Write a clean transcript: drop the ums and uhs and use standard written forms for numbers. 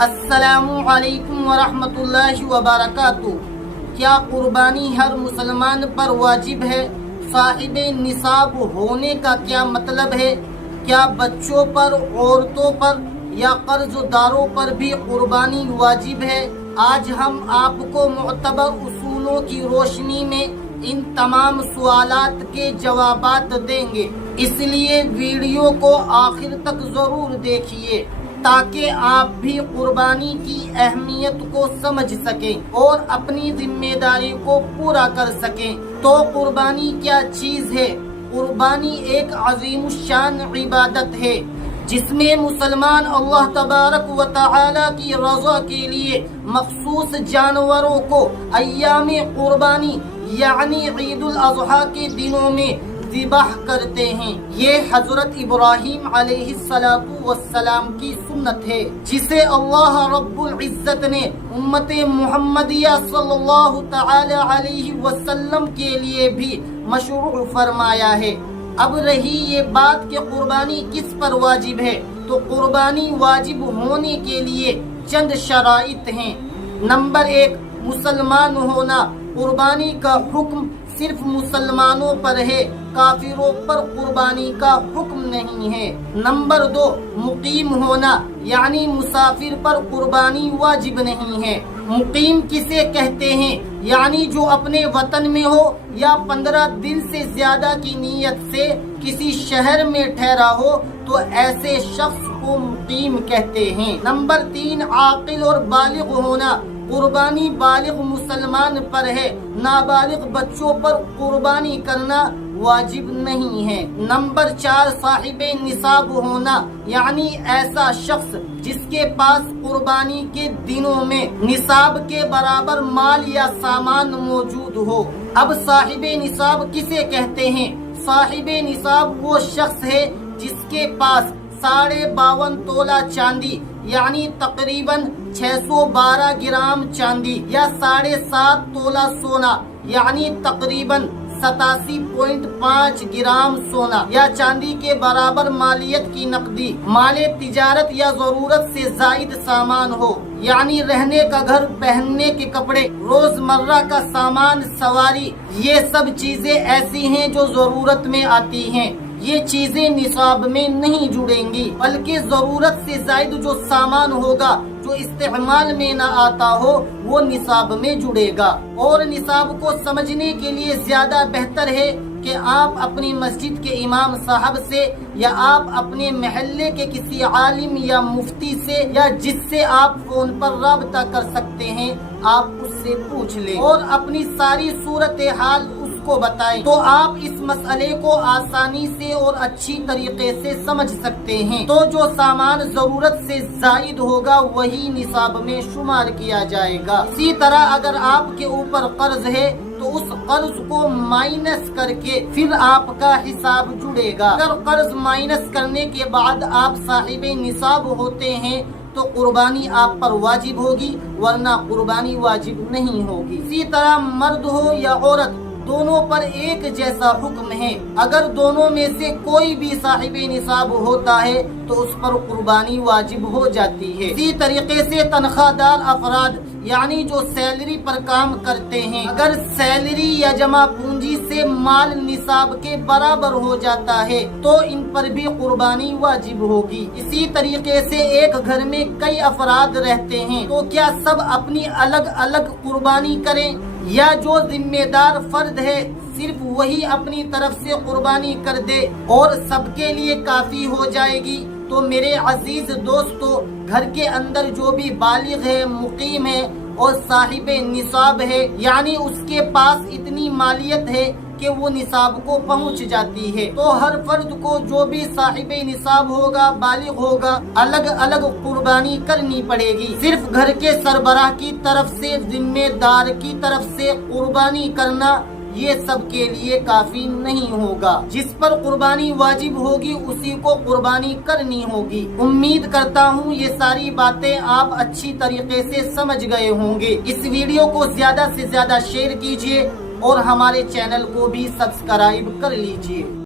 السلام علیکم ورحمۃ اللہ وبرکاتہ۔ کیا قربانی ہر مسلمان پر واجب ہے؟ صاحب نصاب ہونے کا کیا مطلب ہے؟ کیا بچوں پر، عورتوں پر یا قرض داروں پر بھی قربانی واجب ہے؟ آج ہم آپ کو معتبر اصولوں کی روشنی میں ان تمام سوالات کے جوابات دیں گے، اس لیے ویڈیو کو آخر تک ضرور دیکھیے تاکہ آپ بھی قربانی کی اہمیت کو سمجھ سکیں اور اپنی ذمہ داری کو پورا کر سکیں۔ تو قربانی کیا چیز ہے؟ قربانی ایک عظیم الشان عبادت ہے جس میں مسلمان اللہ تبارک و تعالی کی رضا کے لیے مخصوص جانوروں کو ایام قربانی یعنی عید الاضحیٰ کے دنوں میں ذبح کرتے ہیں۔ یہ حضرت ابراہیم علیہ السلام کی سنت ہے جسے اللہ رب العزت نے امت محمدیہ صلی اللہ تعالی علیہ وسلم کے لیے بھی مشروع فرمایا ہے۔ اب رہی یہ بات کہ قربانی کس پر واجب ہے، تو قربانی واجب ہونے کے لیے چند شرائط ہیں۔ نمبر 1، مسلمان ہونا۔ قربانی کا حکم صرف مسلمانوں پر ہے، کافروں پر قربانی کا حکم نہیں ہے۔ نمبر 2، مقیم ہونا، یعنی مسافر پر قربانی واجب نہیں ہے۔ مقیم کسے کہتے ہیں؟ یعنی جو اپنے وطن میں ہو یا 15 دن سے زیادہ کی نیت سے کسی شہر میں ٹھہرا ہو تو ایسے شخص کو مقیم کہتے ہیں۔ نمبر 3، عاقل اور بالغ ہونا۔ قربانی بالغ مسلمان پر ہے، نابالغ بچوں پر قربانی کرنا واجب نہیں ہے۔ نمبر 4، صاحب نصاب ہونا، یعنی ایسا شخص جس کے پاس قربانی کے دنوں میں نصاب کے برابر مال یا سامان موجود ہو۔ اب صاحب نصاب کسے کہتے ہیں؟ صاحب نصاب وہ شخص ہے جس کے پاس 52.5 تولہ چاندی یعنی تقریباً 612 گرام چاندی یا 7.5 تولہ سونا یعنی تقریباً 87.5 گرام سونا یا چاندی کے برابر مالیت کی نقدی مال تجارت یا ضرورت سے زائد سامان ہو، یعنی رہنے کا گھر، پہننے کے کپڑے، روزمرہ کا سامان، سواری، یہ سب چیزیں ایسی ہیں جو ضرورت میں آتی ہیں۔ یہ چیزیں نصاب میں نہیں جڑیں گی، بلکہ ضرورت سے زائد جو سامان ہوگا جو استعمال میں نہ آتا ہو وہ نصاب میں جڑے گا۔ اور نصاب کو سمجھنے کے لیے زیادہ بہتر ہے کہ آپ اپنی مسجد کے امام صاحب سے یا آپ اپنے محلے کے کسی عالم یا مفتی سے یا جس سے آپ فون پر رابطہ کر سکتے ہیں آپ اس سے پوچھ لیں اور اپنی ساری صورتحال اس کو بتائیں، تو آپ اس مسئلے کو آسانی سے اور اچھی طریقے سے سمجھ سکتے ہیں۔ تو جو سامان ضرورت سے زائد ہوگا وہی نصاب میں شمار کیا جائے گا۔ اسی طرح اگر آپ کے اوپر قرض ہے تو اس قرض کو مائنس کر کے پھر آپ کا حساب جڑے گا۔ اگر قرض مائنس کرنے کے بعد آپ صاحب نصاب ہوتے ہیں تو قربانی آپ پر واجب ہوگی، ورنہ قربانی واجب نہیں ہوگی۔ اسی طرح مرد ہو یا عورت دونوں پر ایک جیسا حکم ہے۔ اگر دونوں میں سے کوئی بھی صاحب نصاب ہوتا ہے تو اس پر قربانی واجب ہو جاتی ہے۔ اسی طریقے سے تنخواہ دار افراد یعنی جو سیلری پر کام کرتے ہیں، اگر سیلری یا جمع پونجی سے مال نصاب کے برابر ہو جاتا ہے تو ان پر بھی قربانی واجب ہوگی۔ اسی طریقے سے ایک گھر میں کئی افراد رہتے ہیں تو کیا سب اپنی الگ الگ قربانی کریں یا جو ذمہ دار فرد ہے صرف وہی اپنی طرف سے قربانی کر دے اور سب کے لیے کافی ہو جائے گی؟ تو میرے عزیز دوستو، گھر کے اندر جو بھی بالغ ہے، مقیم ہے اور صاحب نصاب ہے، یعنی اس کے پاس اتنی مالیت ہے کہ وہ نصاب کو پہنچ جاتی ہے، تو ہر فرد کو جو بھی صاحب نصاب ہوگا، بالغ ہوگا، الگ الگ قربانی کرنی پڑے گی۔ صرف گھر کے سربراہ کی طرف سے، ذمہ دار کی طرف سے قربانی کرنا یہ سب کے لیے کافی نہیں ہوگا۔ جس پر قربانی واجب ہوگی اسی کو قربانی کرنی ہوگی۔ امید کرتا ہوں یہ ساری باتیں آپ اچھی طریقے سے سمجھ گئے ہوں گے۔ اس ویڈیو کو زیادہ سے زیادہ شیئر کیجیے اور ہمارے چینل کو بھی سبسکرائب کر لیجیے۔